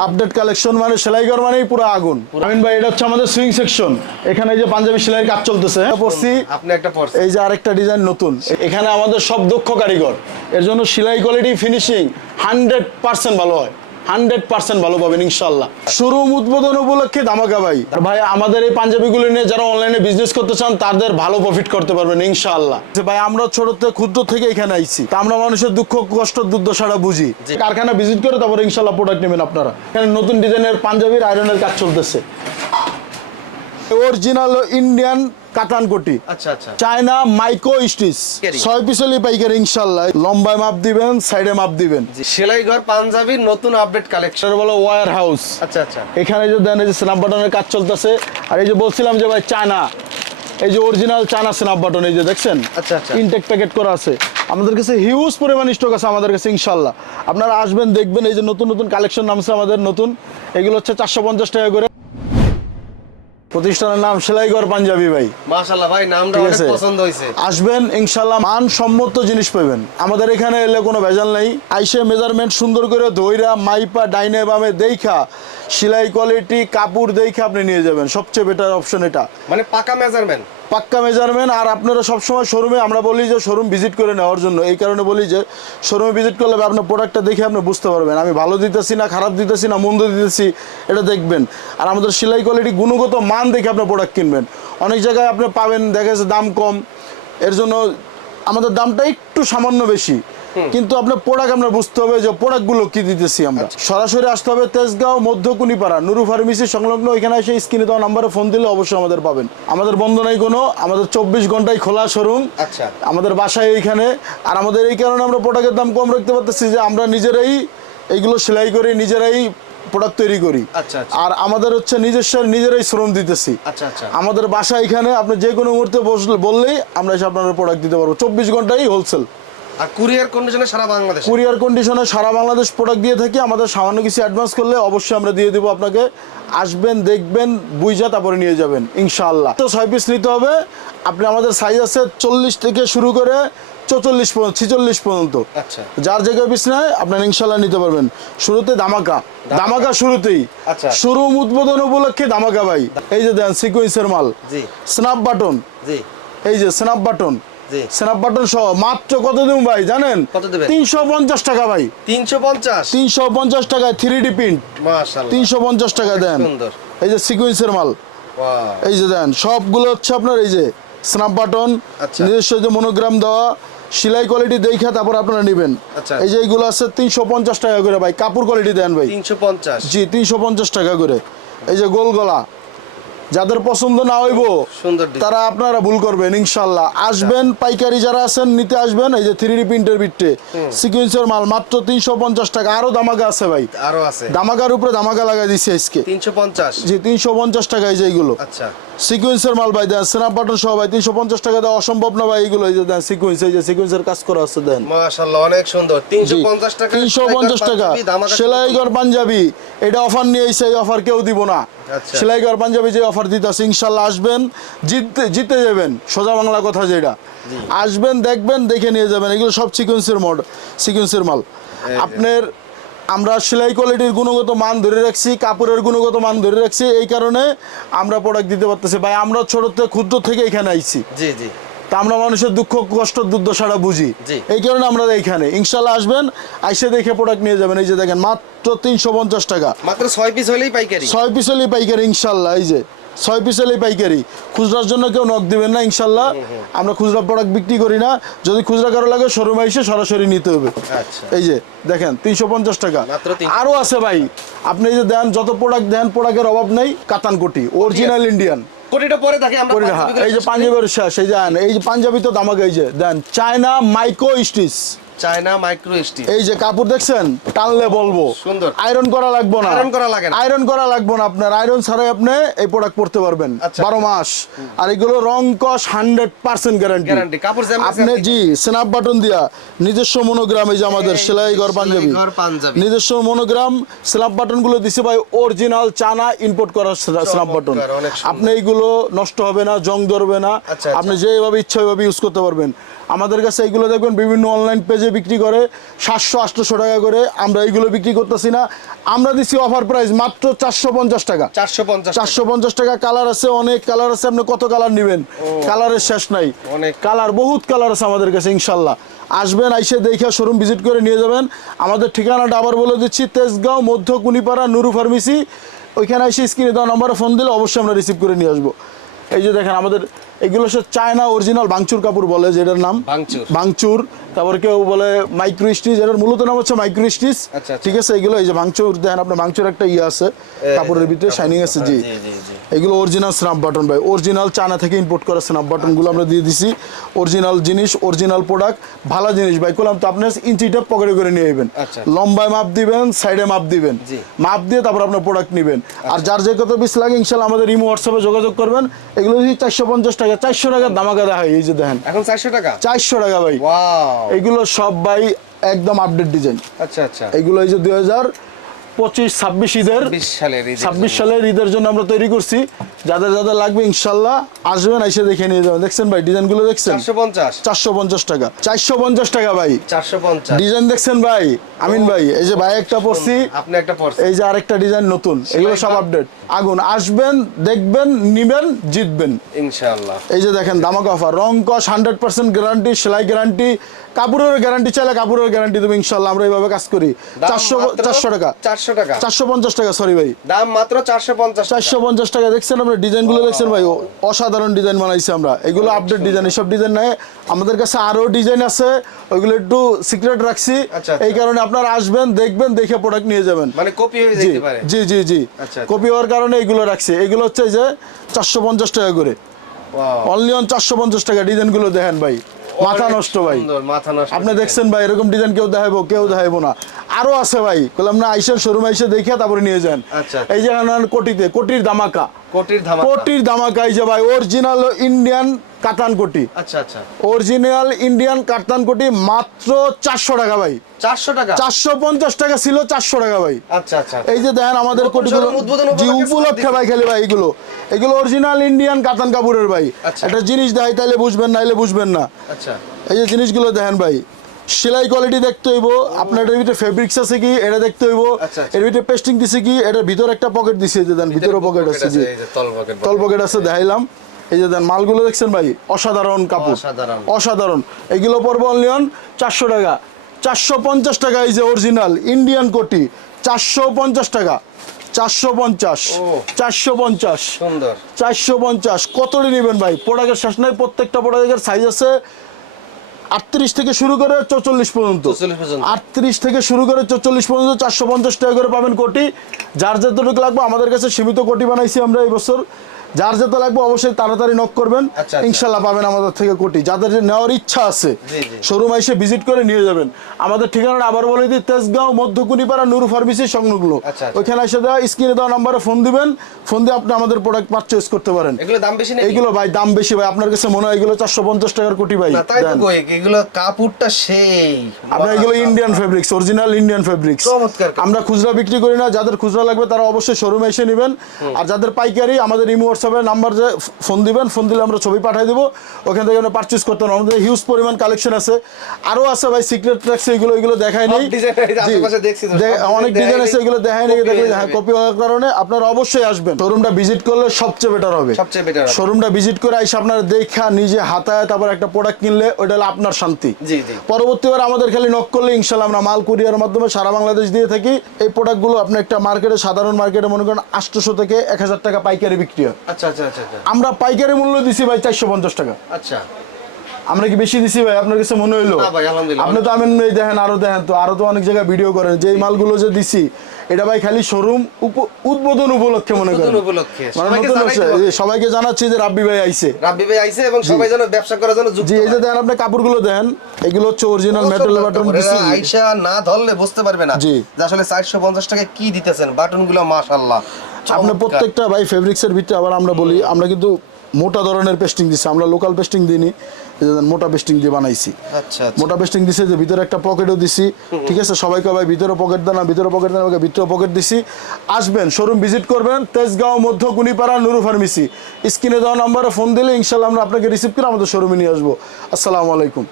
Update collection মানে সেলাই ঘর মানেই পুরো আগুন। আমিন ভাই এটা হচ্ছে আমাদের সুইং সেকশন এখানে এই যে পাঞ্জাবি সেলাইয়ের কাজ চলতেছে হ্যাঁ, পড়ছি আপনি একটা পড়ছেন এই যে আরেকটা ডিজাইন নতুন। এখানে আমাদের সব দক্ষ কারিগর। এর জন্য সেলাই কোয়ালিটি ফিনিশিং হান্ড্রেড পার্সেন্ট ভালো হয়। হান্ড্রেড পার্সেন্ট ভালো পাবেন ইনশাল্লাহ শোরুম উদ্বোধন উপলক্ষে ধামাকা ভাই। ভাই আমাদের এই পাঞ্জাবিগুলো নিয়ে যারা অনলাইনে বিজনেস করতে চান তাদের ভালো প্রফিট করতে পারবেন ইনশাল্লাহ যে ভাই আমরা ছোট থেকে ক্ষুদ্র থেকে এখানে আইছি। তা আমরা মানুষের দুঃখ কষ্ট দুর্দশাটা বুঝি। কারখানা ভিজিট করে তারপর ইনশাল্লাহ প্রোডাক্ট নেবেন আপনারা। এখানে নতুন ডিজাইনের পাঞ্জাবির আয়রনের কাজ চলতেছে। অরিজিনাল ইন্ডিয়ান কোটি আচ্ছা আচ্ছা। China micro stitch. ছয় পিসলি পাইকারি ইনশাল্লাহ। লম্বায় মাপ দিবেন সাইডে মাপ দিবেন। পাঞ্জাবির নতুন আপডেট কালেকশন বলো ওয়ার হাউস আচ্ছা আচ্ছা। এখানে যে দেন এই যে স্ন্যাপ বাটনের কাজ চলতেছে। আর এই যে বলছিলাম যে ভাই চায়না। এই যে অরিজিনাল চায়না স্ন্যাপ বাটন এই যে দেখছেন? আচ্ছা, আচ্ছা। ইনটেক প্যাকেট করা আছে। আমাদের কাছে হিউজ পরিমাণ স্টক আছে আমাদের কাছে ইনশাল্লাহ। আপনারা আসবেন দেখবেন এই যে নতুন নতুন কালেকশন নামছে আমাদের নতুন। এগুলো হচ্ছে চারশো পঞ্চাশ টাকা করে। প্রতিষ্ঠানের নাম সেলাইগড় পাঞ্জাবি ভাই। মাশাআল্লাহ ভাই নামটা অনেক পছন্দ হইছে আসবেন ইনশাল্লাহ মানসম্মত জিনিস পাবেন। আমাদের এখানে এলে কোনো ভেজাল নাই। আইসে মেজারমেন্ট সুন্দর করে ধইরা মাইপা ডাইনে বামে দেইখা সেলাই কোয়ালিটি কাপড় দেখা আপনি নিয়ে যাবেন। সবচেয়ে বেটার অপশন এটা। মানে পাকা মেজারমেন্ট পাক্কা মেজারমেন্ট আর আপনারা সবসময় শোরুমে আমরা বলি যে শোরুম ভিজিট করে নেওয়ার জন্য। এই কারণে বলি যে শোরুমে ভিজিট করলে আপনার প্রোডাক্টটা দেখে আপনি বুঝতে পারবেন। আমি ভালো দিতেছি না, খারাপ দিতেছি না, মন্দ দিতেছি, এটা দেখবেন। আর আমাদের সেলাই কোয়ালিটি গুণগত মান দেখে আপনার প্রোডাক্ট কিনবেন। অনেক জায়গায় আপনি পাবেন, দেখা যাচ্ছে দাম কম। এর জন্য আমাদের দামটা একটু সামান্য বেশি। কিন্তু আপনার প্রোডাক্ট আপনার বুঝতে হবে যে প্রোডাক্টগুলো কি দিতেছি আমরা। সরাসরি আসতে হবে তেজগাঁও মধ্যকুনিপাড়া নুরু ফার্মেসি সংলগ্ন এখানে এসে স্ক্রিনে দেওয়া নাম্বারে ফোন দিলে অবশ্যই আমাদের পাবেন। আমাদের বন্ধ নাই কোনো আমাদের চব্বিশ ঘন্টায় খোলা শোরুম আচ্ছা। আমাদের বাসায় এইখানে। আর আমাদের এই কারণে আমরা প্রোডাক্টের দাম কম রাখতে পারতেছি যে আমরা নিজেরাই এইগুলো সেলাই করি নিজেরাই প্রোডাক্ট তৈরি করি। আচ্ছা, আচ্ছা। আর আমাদের হচ্ছে নিজস্ব নিজেরাই শ্রম দিতেছি। আচ্ছা আচ্ছা। আমাদের বাসা এখানে আপনি যে কোনো মুহূর্তে বসলে বললেই আমরা এসে আপনার প্রোডাক্ট দিতে পারব। চব্বিশ ঘন্টাই হোলসেল আর কুরিয়ার কন্ডিশনে সারা বাংলাদেশ? কুরিয়ার কন্ডিশনে সারা বাংলাদেশ প্রোডাক্ট দিয়ে থাকি আমাদের সামান্য কিছু অ্যাডভান্স করলে অবশ্যই আমরা দিয়ে দেবো আপনাকে। আসবেন দেখবেন বুঝা তারপরে নিয়ে যাবেন ইনশাআল্লাহ। তো ছয় পিস নিতে হবে। আপনি আমাদের সাইজ আছে চল্লিশ থেকে শুরু করে চৌচল্লিশ পর্যন্ত ছিচল্লিশ পর্যন্ত। আচ্ছা। যার জায়গায় পিস নেয় আপনার ইনশাল্লাহ নিতে পারবেন। শুরুতে ধামাকা। ধামাকা। শুরুতেই। আচ্ছা। শুরু উদ্বোধন উপলক্ষে ধামাকা ভাই। এই যে দেন সিকুয়েন্সের মাল। স্ন্যাপ বাটন এই যে স্ন্যাপ বাটন স্ন্যাপ বাটন সহ মাত্র কত দিন ভাই জানেন? কত? তিনশো পঞ্চাশ টাকা ভাই। তিনশো পঞ্চাশ? তিনশো পঞ্চাশ টাকায় থ্রি ডি প্রিন্ট মাশাআল্লাহ। তিনশো পঞ্চাশ টাকা দেন। এই যে সিকুয়েন্সের মাল। এই যে দেন সবগুলো হচ্ছে আপনার এই যে স্ন্যাপ বাটন আচ্ছা। নিজস্ব যে মনোগ্রাম দেওয়া সেলাই কোয়ালিটি দেখে তারপর আপনারা নেবেন। আচ্ছা। এই যে এইগুলো আছে তিনশো পঞ্চাশ টাকা করে ভাই কাপড় কোয়ালিটি দেন ভাই। তিনশো পঞ্চাশ। জি তিনশো পঞ্চাশ টাকা করে। এই যে গোল গলা। যাদের পছন্দ না হইব তারা আপনারা ভুল করবেন ইনশাল্লাহ। আসবেন পাইকারি যারা আছেন নিতে আসবেন এই যে থ্রি ডি প্রিন্টের বিটে। সিকুয়েন্সের মাল মাত্র তিনশো পঞ্চাশ টাকা। আরও দামাকা আছে ভাই। আরও আছে। দামাকার উপরে দামাকা লাগাই দিচ্ছে আজকে। তিনশো পঞ্চাশ? জি তিনশো পঞ্চাশ টাকা এই যে এইগুলো। আচ্ছা। সিকুয়েন্সের মাল ভাই দেন সহ ভাই তিনশো পঞ্চাশ টাকা দেওয়া অসম্ভব না ভাই এগুলো এই যে দেন সিকুয়েন্স এই যে সিকুয়েন্সের কাজ করা আছে দেন। মাশাআল্লাহ অনেক সুন্দর। তিনশো পঞ্চাশ টাকা তিনশো পঞ্চাশ টাকা। সেলাইগর পাঞ্জাবি। এটা অফার নিয়ে এসে এই অফার কেউ দিব না। আচ্ছা। সেলাইগর পাঞ্জাবি যে অফার দিতেছে ইনশাল্লাহ আসবেন। জিততে জিতে যাবেন সোজা বাংলা কথা যেটা। আসবেন দেখবেন দেখে নিয়ে যাবেন। এগুলো সব সিকুয়েন্সের মড সিকুয়েন্সের মাল। আপনার আমরা সেলাই কোয়ালিটির গুণগত মান ধরে রাখছি কাপড়ের গুণগত মান ধরে রাখছি। এই কারণে আমরা প্রোডাক্ট দিতে পারতেছি। ভাই আমরা ছোট থেকে ক্ষুদ্র থেকে এখানে আইছি। জি জি। তা আমরা মানুষের দুঃখ কষ্ট দুর্দশাটা বুঝি। এই কারণে আমরা এইখানে। ইনশাল্লাহ আসবেন আইসে দেখে প্রোডাক্ট নিয়ে যাবেন। এই যে দেখেন মাত্র তিনশো পঞ্চাশ টাকা। মাত্র ছয় পিস হলেই পাইকারি। ছয় পিসেলি পাইকারি ইনশাল্লাহ। এই যে ছয় পিসেলি পাইকারি। খুচরার জন্য কেউ নক দিবেন না ইনশাল্লাহ। আমরা খুচরা প্রোডাক্ট বিক্রি করি না। যদি খুচরা কারও লাগে শোরুমে এসে সরাসরি নিতে হবে। আচ্ছা। এই যে দেখেন তিনশো পঞ্চাশ টাকা। মাত্র 350 আরও আছে ভাই। আপনি এই যে দেন যত প্রোডাক্ট দেন প্রোডাক্টের অভাব নেই। কাতান কোটি অরিজিনাল ইন্ডিয়ান কোটিটা পরে থাকে আমরা করে রাখা পাঞ্জাবিগুলো এই যে পাঞ্জাবের শেষ এই যে এই যে পাঞ্জাবি তো দামাক এই যে দেন China micro stitch China micro stitch. এই যে কাপড় দেখছেন টানলে বলব। সুন্দর। আয়রন করা লাগবে না। Iron করা লাগে না। আয়রন করা লাগবে না আপনার। আয়রন ছাড়াই আপনি এই প্রোডাক্ট পড়তে পারবেন। আচ্ছা। বারো মাস। আর এগুলো রং কস হান্ড্রেড পার্সেন্ট গ্যারান্টি Guarantee, কাপড় যেমন আপনি জি স্ন্যাপ বাটন দিয়া নিজস্ব মনোগ্রাম এই যে আমাদের সেলাই ঘর পাঞ্জাবি। ঘর পাঞ্জাবি। নিজস্ব মনোগ্রাম স্ন্যাপ বাটনগুলো দিছে ভাই অরিজিনাল চানা ইম্পোর্ট করা স্ন্যাপ বাটন। আপনি এইগুলো নষ্ট হবে না জং ধরবে না। আচ্ছা, আপনি যেভাবে ইচ্ছা ওইভাবে ইউজ করতে পারবেন। আমাদের কাছে এইগুলো দেখবেন বিভিন্ন অনলাইন পেজে বিক্রি করে সাতশো আটশোশো টাকা করে। আমরা এইগুলো বিক্রি করতেছি না। আমরা দিচ্ছি অফার প্রাইস মাত্র চারশো পঞ্চাশ টাকা। চারশো পঞ্চাশ চারশো পঞ্চাশ টাকা কালার আছে অনেক কালার আছে। আপনি কত কালার নেবেন? কালারের শেষ নাই। অনেক। কালার বহুত কালার আছে আমাদের কাছে ইনশাল্লাহ। আসবেন আইসে দেখে শোরুম ভিজিট করে নিয়ে যাবেন। আমাদের ঠিকানাটা আবার বলে দিচ্ছি তেজগাঁও মধ্য কুনিপাড়া নুরু ফার্মেসি ওইখানে এসে স্ক্রিনে দেওয়া নম্বরে ফোন দিলে অবশ্যই আমরা রিসিভ করে নিয়ে আসব। এই যে দেখেন আমাদের এগুলো সব চায়না অরিজিনাল বাংচুর কাপড় বলে যেটার নাম। ভাঙচুর তারপর কেউ বলে মাইক্রো স্টিচ এটার মূলত নাম হচ্ছে মাইক্রো স্টিচ আচ্ছা, আচ্ছা। ঠিক আছে এগুলো এই যে ভাঙচুর দেখেন আপনার ভাঙচুর একটা ইয়ে আছে কাপড়ের ভিতরে শাইনিং আছে জি। এগুলো অরিজিনাল স্ন্যাপ বাটন ভাই। অরিজিনাল চায়না থেকে ইম্পোর্ট করা স্ন্যাপ বাটনগুলো আমরা দিয়ে দিছি। অরিজিনাল জিনিস অরিজিনাল প্রোডাক্ট ভালো জিনিস ভাই। করলাম তো আপনি ইঞ্চিটা পকেটে করে নিয়ে যাবেন আচ্ছা। লম্বায় মাপ দিবেন সাইডে মাপ দিবেন। মাপ দিয়ে তারপর আপনার প্রোডাক্ট নেবেন। আর যার যে কত পিস লাগে ইনশাল্লাহ আমাদের ইমো হোয়াটসঅ্যাপে যোগাযোগ করবেন। এগুলো যদি চারশো পঞ্চাশ টাকা চারশো টাকা দামাকা দেখা হয় এই যে দেখেন। এখন চারশো টাকা? চারশো টাকা ভাই। এগুলো সব ভাই একদম আপডেট ডিজাইন আচ্ছা আচ্ছা। এগুলো এই যে দুই হাজার পঁচিশ ছাব্বিশ ঈদের ছাব্বিশ সালের ঈদের জন্য। আমরা তৈরি করছি। যাদের যাদের লাগবে ইনশাল্লাহ আসবেন এসে দেখে নিয়ে যাবেন। দেখছেন ভাই ডিজাইনগুলো দেখছেন? চারশো পঞ্চাশ। টাকা। চারশো পঞ্চাশ টাকা ভাই। চারশো পঞ্চাশ। ডিজাইন দেখছেন ভাই? আমিন ভাই এই যে ভাই একটা পড়ছি আপনি একটা এই যে আরেকটা ডিজাইন নতুন। এগুলো সব আপডেট আগুন আসবেন দেখবেন নিবেন জিতবেন। ইনশাআল্লাহ। এই যে দেখেন দামাক অফার রং কস হান্ড্রেড পার্সেন্ট গ্যারান্টি সেলাই গ্যারান্টি কাপড়ের গ্যারান্টি চাইলে কাপড়ের গ্যারান্টি দেবো ইনশাল্লাহ আমরা এইভাবে কাজ করি। চারশো চারশো টাকা। চারশো টাকা। চারশো পঞ্চাশ টাকা সরি ভাই। দাম মাত্র চারশো পঞ্চাশ চারশো পঞ্চাশ টাকা দেখছেন আমরা ডিজাইনগুলো দেখছেন ভাই অসাধারণ ডিজাইন বানাইছি আমরা। এগুলো আপডেট ডিজাইন এসব ডিজাইন নাই। আমাদের কাছে আরও ডিজাইন আছে ওইগুলো একটু সিক্রেট রাখছি। আচ্ছা, আচ্ছা। এই কারণে আপনারা আসবেন দেখবেন দেখে প্রোডাক্ট নিয়ে যাবেন। মানে কপি হয়ে যেতে পারে। জি জি জি। আচ্ছা, আচ্ছা। কপি হওয়ার কারণে এগুলো রাখছি। এগুলো হচ্ছে যে চারশো পঞ্চাশ টাকা করে। অনলি অন চারশো পঞ্চাশ টাকা ডিজাইনগুলো দেখেন ভাই। মাথা নষ্ট ভাই। সুন্দর, মাথা নষ্ট আপনি দেখছেন ভাই এরকম ডিজাইন কেউ দেখাবো কেউ দেখাবো না। আরও আছে ভাই বললাম না আইসা শোরুম আইসা দেখিয়া তারপরে নিয়ে যান। আচ্ছা। এই যে কোটিতে কোটির দামাকা কোটির এই যে ভাই অরিজিনাল ইন্ডিয়ান কাতান কোটি। আচ্ছা আচ্ছা। অরিজিনাল ইন্ডিয়ান কাতান কোটি মাত্র চারশো টাকা ভাই। চারশো টাকা? চারশো পঞ্চাশ টাকা ছিল চারশো টাকা ভাই। আচ্ছা আচ্ছা। এই যে দেখেন আমাদের কোটিগুলো জি উপলক্ষে ভাই খেলে ভাই এগুলো। এগুলো অরিজিনাল ইন্ডিয়ান কাতান কাপড়ের ভাই। আচ্ছা। একটা জিনিস দেয় তাইলে বুঝবেন নাইলে বুঝবেন না। আচ্ছা। এই যে জিনিসগুলো দেখেন ভাই সেলাই কোয়ালিটি দেখতে হইব আপনার এটার ভিতরে ফেব্রিক্স আছে কি এটা দেখতে হইব আচ্ছা, আচ্ছা। এর ভিতরে পেস্টিং দিছে কি এটার ভিতরে একটা পকেট দিছে যে দেন ভিতরে পকেট আছে জি। এই যে তল পকেট তল পকেট আছে দেখাইলাম। এই যে দেন মালগুলো দেখছেন ভাই অসাধারণ কাপড়। অসাধারণ। অসাধারণ। এগুলো পড়ব অনলি অন চারশো টাকা। চারশো পঞ্চাশ টাকা এই যে অরিজিনাল ইন্ডিয়ান কোটি। চারশো পঞ্চাশ টাকা। চারশো পঞ্চাশ। চারশো পঞ্চাশ। সুন্দর। চারশো পঞ্চাশ। কতটি নেবেন ভাই? প্রোডাক্টের শেষ নাই প্রত্যেকটা প্রোডাক্টের সাইজ আছে। আটত্রিশ থেকে শুরু করে চৌচল্লিশ পর্যন্ত। আটত্রিশ থেকে শুরু করে চৌচল্লিশ পর্যন্ত চারশো পঞ্চাশ টাকা করে পাবেন কোটি। যার যতটুকু লাগবে আমাদের কাছে সীমিত কোটি বানাইছি আমরা এই বছর। যার যত লাগবে অবশ্যই তাড়াতাড়ি নক করবেন। আচ্ছা, আচ্ছা। ইনশাল্লাহ পাবেন আমাদের থেকে কোটি। যাদের নেওয়ার ইচ্ছা আছে। শোরুম এসে ভিজিট করে নিয়ে যাবেন। আমাদের ঠিকানাটা আবার বলে দিই তেজগাঁও মধ্যকুনিপাড়া নুরু ফার্মেসি সংলগ্ন। আচ্ছা। ওইখানে এসে দেওয়া স্ক্রিনে দেওয়া নাম্বারে ফোন দিবেন। ফোন দিয়ে আপনি আমাদের প্রোডাক্ট পারচেস করতে পারেন। এগুলো দাম বেশি নেই এইগুলো ভাই দাম বেশি ভাই। আপনার কাছে মনে হয় এগুলো চারশো পঞ্চাশ টাকার কোটি ভাই। এগুলো কাপড়টা সেই। আপনার এগুলো Indian fabrics original Indian fabrics আমরা খুচরা বিক্রি করি না যাদের খুচরা লাগবে তারা অবশ্যই শোরুমে এসে নেবেন। আর যাদের পাইকারি আমাদের ইমো হোয়াটসঅ্যাপে নাম্বার যে ফোন দিবেন ফোন দিলে আমরা ছবি পাঠিয়ে দেবো। ওখান থেকে আমরা পারচেস করতে পারব। আমাদের হিউজ পরিমাণ কালেকশন আছে। আরও আছে ভাই সিক্রেট ট্র্যাক্স এগুলো এগুলো দেখাই নেই। অনেক ডিজাইন আছে এগুলো দেখাই নেই দেখলে হ্যাঁ কপি হওয়ার কারণে আপনারা অবশ্যই আসবেন। শোরুমটা ভিজিট করলে সবচেয়ে বেটার হবে। সবচেয়ে হবে। শোরুমটা ভিজিট করে আইসা আপনারা দেখা নিজে হাতায় তারপর একটা প্রোডাক্ট কিনলে ওইটা হলো আপনার শান্তি। পরবর্তীবার আমাদের খালি নক করলে ইনশাল্লাহ আমরা মাল কুরিয়ার মাধ্যমে সারা বাংলাদেশ দিয়ে থাকি। এই প্রোডাক্টগুলো আপনি একটা মার্কেটে সাধারণ মার্কেটে মনে করেন আটশোশো থেকে এক হাজার টাকা পাইকারি বিক্রি হয়। আচ্ছা আচ্ছা আচ্ছা আমরা পাইকারি মূল্য দিছি ভাই চারশো পঞ্চাশ টাকা। আচ্ছা। আমরা কি বেশি দিছি ভাই? আপনার কাছে মনে হইল। আপনি তো আমি দেখেন আরও দেখেন তো আরও তো অনেক জায়গায় ভিডিও করেন। যে মালগুলো যে দিছি এটা ভাই খালি শোরুম উদ্বোধন উপলক্ষে মনে করেন। মানে সবাইকে জানাচ্ছি যে রাব্বি ভাই আইছে। রাব্বি ভাই আইছে এবং সবাই যেন ব্যবসা করার জন্য জি এই যে। দেখেন আপনি কাপড়গুলো দেন এগুলো হচ্ছে অরিজিনাল মেটাল বাটন। দিছি। আইসা না ধরলে বুঝতে পারবে না। যে আসলে চারশো পঞ্চাশ টাকা কি দিতেছেন। বাটনগুলো মাশাল্লাহ আপনি প্রত্যেকটা ভাই ফেব্রিক্সের ভিতরে আবার আমরা বলি আমরা কিন্তু মোটা ধরনের পেস্টিং দিছি আমরা লোকাল পেস্টিং দিইনি মোটা পেস্টিং দিয়ে বানাইছি। আচ্ছা আচ্ছা। মোটা পেস্টিং দিছে যে ভিতরে একটা পকেটও দিছি ঠিক আছে? সবাইকে ভাই ভিতরে পকেট দেন না ভিতরে পকেট দেন আমাকে ভিতরে পকেট দিছি। আসবেন শোরুম ভিজিট করবেন তেজগাঁও মধ্য কুনিপাড়া নুরু ফার্মেসি স্ক্রিনে দেওয়া নাম্বারে ফোন দিলে ইনশাল্লাহ আমরা আপনাকে রিসিভ করে আমাদের শোরুমে নিয়ে আসব। আসসালামু আলাইকুম।